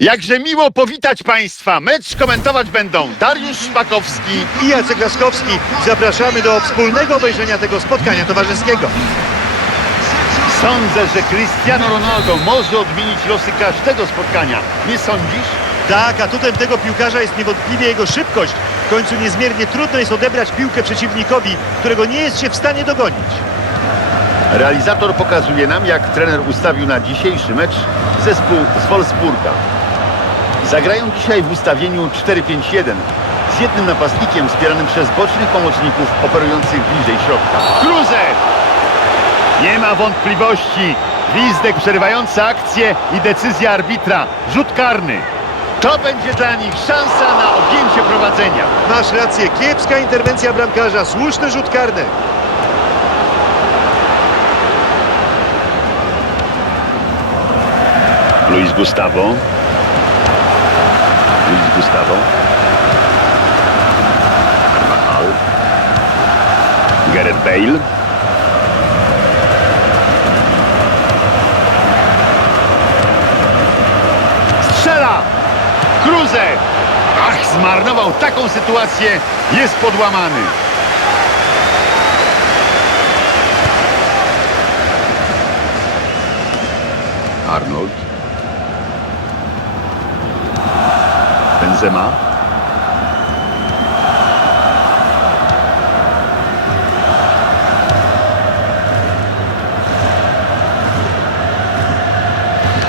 Jakże miło powitać Państwa. Mecz komentować będą Dariusz Szpakowski. i Jacek Laskowski. Zapraszamy do wspólnego obejrzenia tego spotkania towarzyskiego. Sądzę, że Cristiano Ronaldo może odmienić losy każdego spotkania. Nie sądzisz? Tak, atutem tego piłkarza jest niewątpliwie jego szybkość. W końcu niezmiernie trudno jest odebrać piłkę przeciwnikowi, którego nie jest się w stanie dogonić. Realizator pokazuje nam, jak trener ustawił na dzisiejszy mecz zespół z Wolfsburga. Zagrają dzisiaj w ustawieniu 4-5-1 z jednym napastnikiem wspieranym przez bocznych pomocników operujących bliżej środka. Kruze! Nie ma wątpliwości. Gwizdek przerywający akcję i decyzja arbitra. Rzut karny. To będzie dla nich szansa na objęcie prowadzenia. Masz rację, kiepska interwencja bramkarza, słuszny rzut karny. Luis Gustavo. Gustavo. Carvajal. Gareth Bale. Strzela! Cruze! Ach, zmarnował taką sytuację. Jest podłamany. Benzema.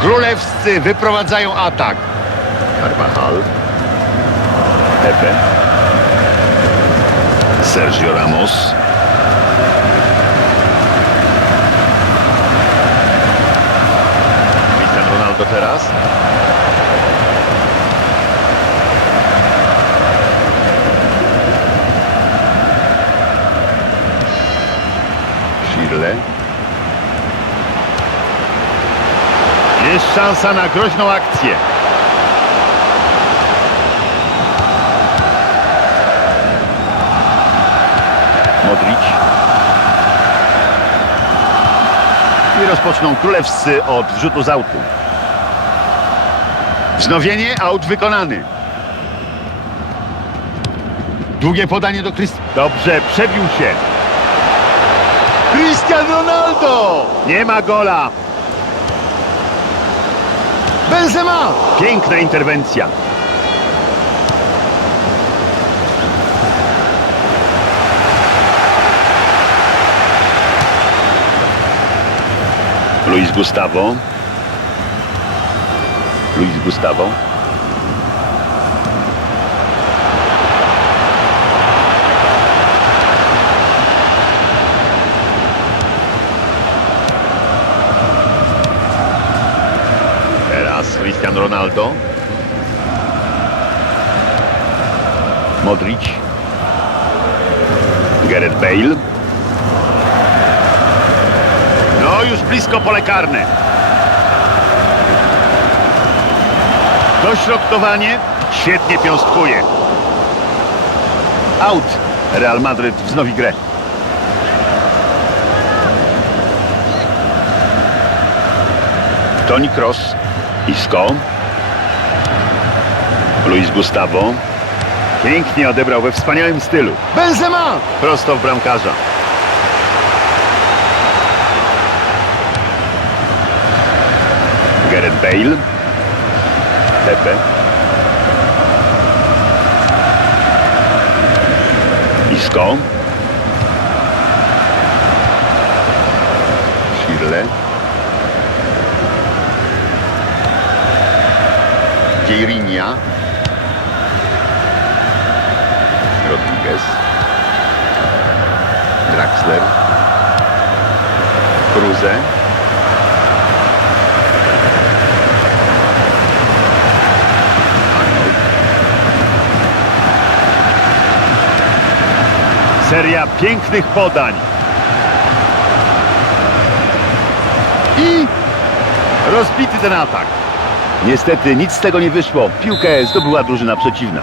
Królewscy wyprowadzają atak. Carvajal. Pepe. Sergio Ramos. Cristiano Ronaldo teraz. Shirley. Jest szansa na groźną akcję. Modric. I rozpoczną królewscy od rzutu z autu. Wznowienie, aut wykonany. Długie podanie do Kryst... Dobrze, przebił się. Cristiano Ronaldo! Nie ma gola. Benzema! Piękna interwencja. Luis Gustavo. Luis Gustavo. Teraz Cristiano Ronaldo. Modric. Gareth Bale. No już blisko pole karne. Dośrodkowanie. Świetnie piąstkuje. Out. Real Madryt wznowi grę. Toni Kroos. Isco. Luis Gustavo. Pięknie odebrał we wspaniałym stylu. Benzema! Prosto w bramkarza. Gareth Bale. Pepe. Isco. Gierinia. Rodriguez. Draxler. Arnold. Seria pięknych podań. I rozbity ten atak. Niestety nic z tego nie wyszło. Piłkę zdobyła drużyna przeciwna.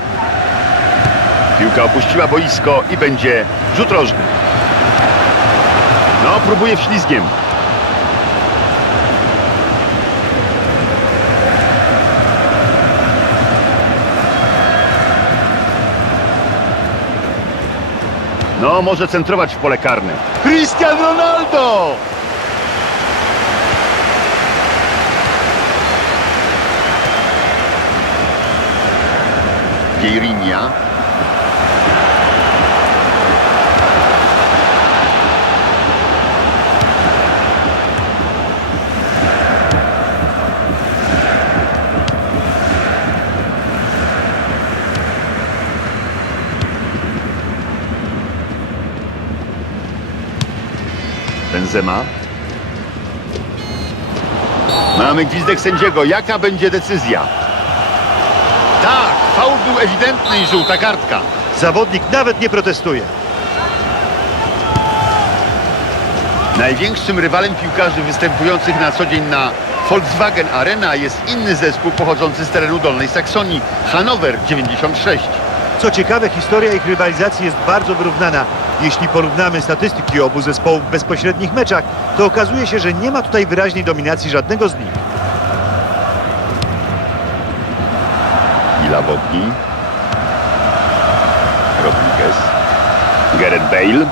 Piłka opuściła boisko i będzie rzut rożny. No, próbuje wślizgiem. No, może centrować w pole karne. Cristiano Ronaldo! Vieirinha. Benzema. Mamy gwizdek sędziego. Jaka będzie decyzja? Tak, faul był ewidentny i żółta kartka. Zawodnik nawet nie protestuje. Największym rywalem piłkarzy występujących na co dzień na Volkswagen Arena jest inny zespół pochodzący z terenu Dolnej Saksonii, Hannover 96. Co ciekawe, historia ich rywalizacji jest bardzo wyrównana. Jeśli porównamy statystyki obu zespołów w bezpośrednich meczach, to okazuje się, że nie ma tutaj wyraźnej dominacji żadnego z nich. Ila Bogni. Rodriguez. Gareth Bale.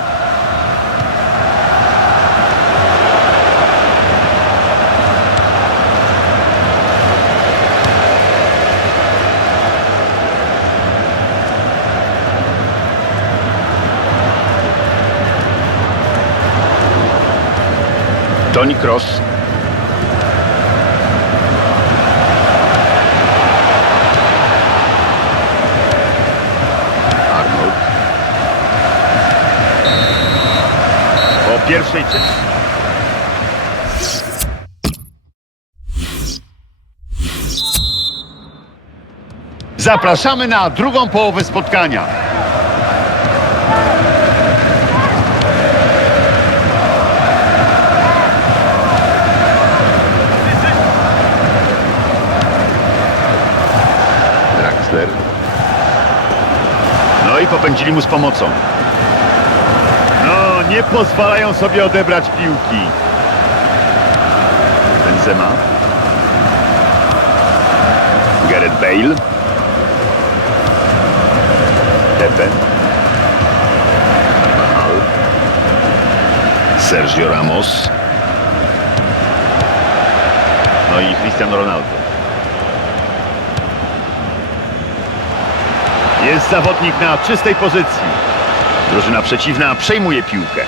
Toni Kroos. Części. Zapraszamy na drugą połowę spotkania. Draxler. No i popędzili mu z pomocą. Nie pozwalają sobie odebrać piłki. Benzema. Gareth Bale. Pepe. Carvajal. Sergio Ramos. No i Cristiano Ronaldo. Jest zawodnik na czystej pozycji. Drużyna przeciwna przejmuje piłkę.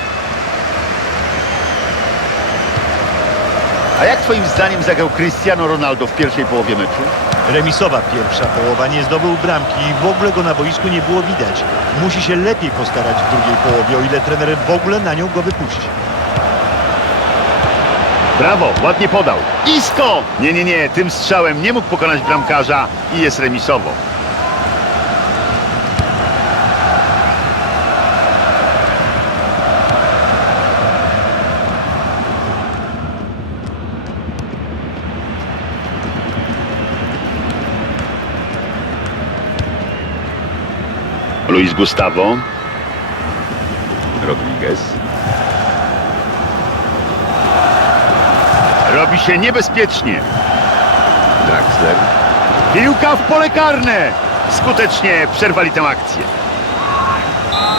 A jak twoim zdaniem zagrał Cristiano Ronaldo w pierwszej połowie meczu? Remisowa pierwsza połowa, nie zdobył bramki i w ogóle go na boisku nie było widać. Musi się lepiej postarać w drugiej połowie, o ile trener w ogóle na nią go wypuści. Brawo, ładnie podał. Isko! Nie, nie, nie, tym strzałem nie mógł pokonać bramkarza i jest remisowo. Luis Gustavo. Rodriguez. Robi się niebezpiecznie. Draxler. Piłka w pole karne. Skutecznie przerwali tę akcję.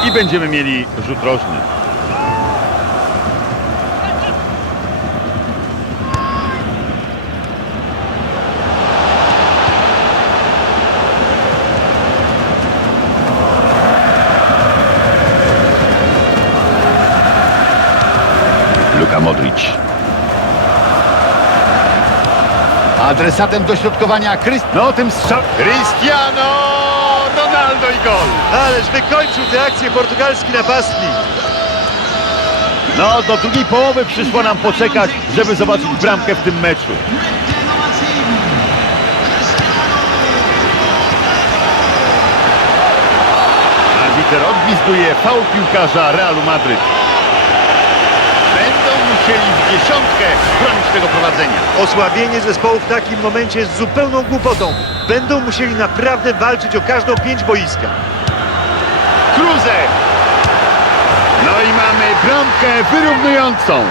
I będziemy mieli rzut rożny. Luka Modric. Adresatem dośrodkowania Kryst... No tym strzał... Cristiano Ronaldo i gol. Ależ wykończył tę akcję portugalski napastnik. No do drugiej połowy przyszło nam poczekać, żeby zobaczyć bramkę w tym meczu. Arbiter odgwizduje faul piłkarza Realu Madryt. Musieli w dziesiątkę bronić tego prowadzenia. Osłabienie zespołu w takim momencie jest zupełną głupotą. Będą musieli naprawdę walczyć o każdą pięć boiska. Kruse. No i mamy bramkę wyrównującą.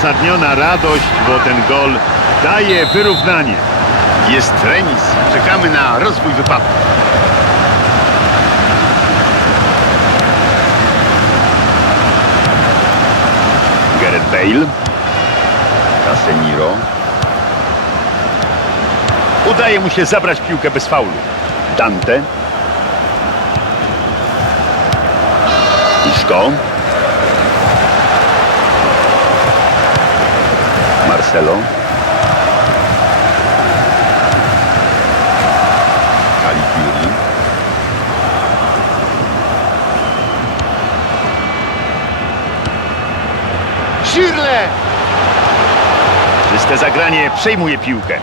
Uzasadniona radość, bo ten gol daje wyrównanie. Jest remis. Czekamy na rozwój wypadku. Gareth Bale. Casemiro. Udaje mu się zabrać piłkę bez faulu. Dante. Isco. Marcelo. Caligiuri. Shirley! Czyste zagranie przejmuje piłkę.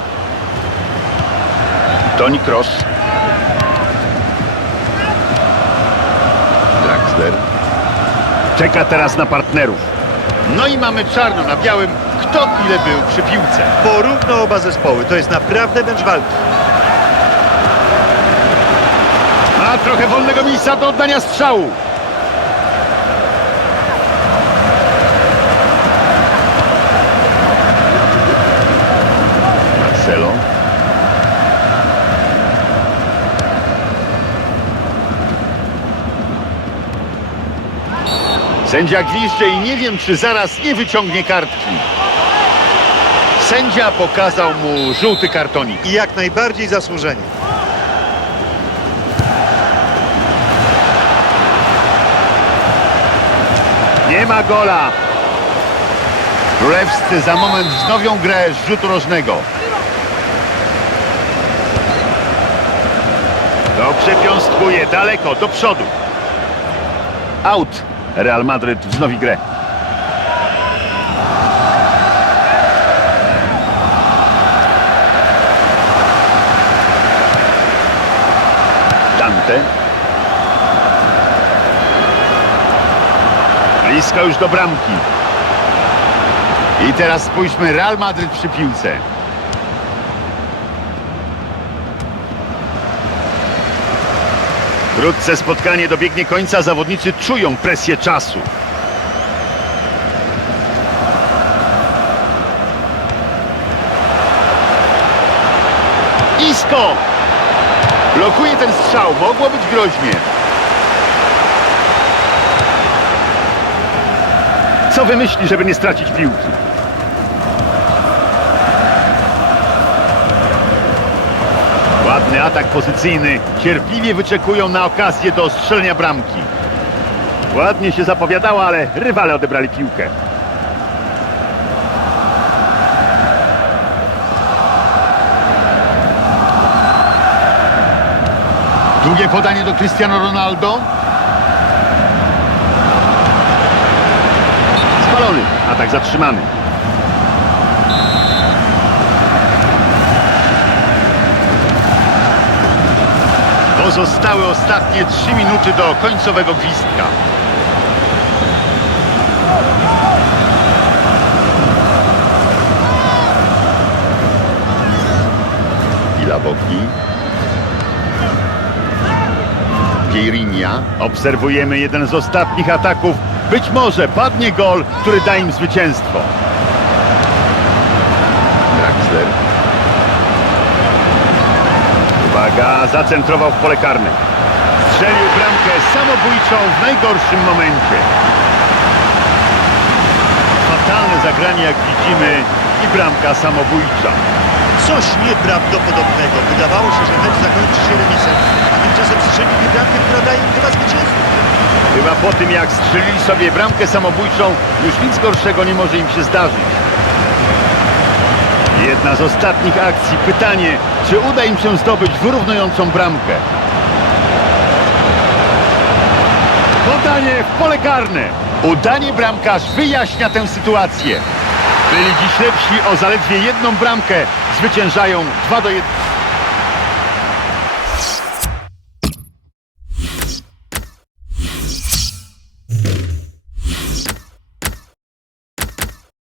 Toni Kroos. Draxler. Czeka teraz na partnerów. No i mamy czarno na białym, kto ile był przy piłce. Porówno oba zespoły. To jest naprawdę mecz walki. Ma trochę wolnego miejsca do oddania strzału. Marcelo. Sędzia gwizdże i nie wiem, czy zaraz nie wyciągnie kartki. Sędzia pokazał mu żółty kartonik. I jak najbardziej zasłużenie. Nie ma gola. Królewscy za moment wznowią grę z rzutu rożnego. To przepiąstkuje daleko, do przodu. Out. Real Madryt wznowi grę. Dante. Blisko już do bramki. I teraz spójrzmy, Real Madryt przy piłce. Wkrótce spotkanie dobiegnie końca, zawodnicy czują presję czasu. Isco! Blokuje ten strzał, mogło być groźnie. Co wymyśli, żeby nie stracić piłki? Ładny atak pozycyjny. Cierpliwie wyczekują na okazję do strzelenia bramki. Ładnie się zapowiadało, ale rywale odebrali piłkę. Długie podanie do Cristiano Ronaldo. Spalony. Atak zatrzymany. Pozostały ostatnie 3 minuty do końcowego gwizdka. Chwila boki. Pierinia. Obserwujemy jeden z ostatnich ataków. Być może padnie gol, który da im zwycięstwo. Draxler. Uwaga, zacentrował w pole karne. Strzelił bramkę samobójczą w najgorszym momencie. Fatalne zagranie, jak widzimy, i bramka samobójcza. Coś nieprawdopodobnego. Wydawało się, że mecz zakończy się remisem, strzelili bramkę, która daje im chyba zwycięstwo. Chyba po tym, jak strzelili sobie bramkę samobójczą, już nic gorszego nie może im się zdarzyć. Jedna z ostatnich akcji. Pytanie, czy uda im się zdobyć wyrównującą bramkę? Podanie w pole karne. Udanie bramkarz wyjaśnia tę sytuację. Byli dziś lepsi o zaledwie jedną bramkę. Zwyciężają 2 do 1.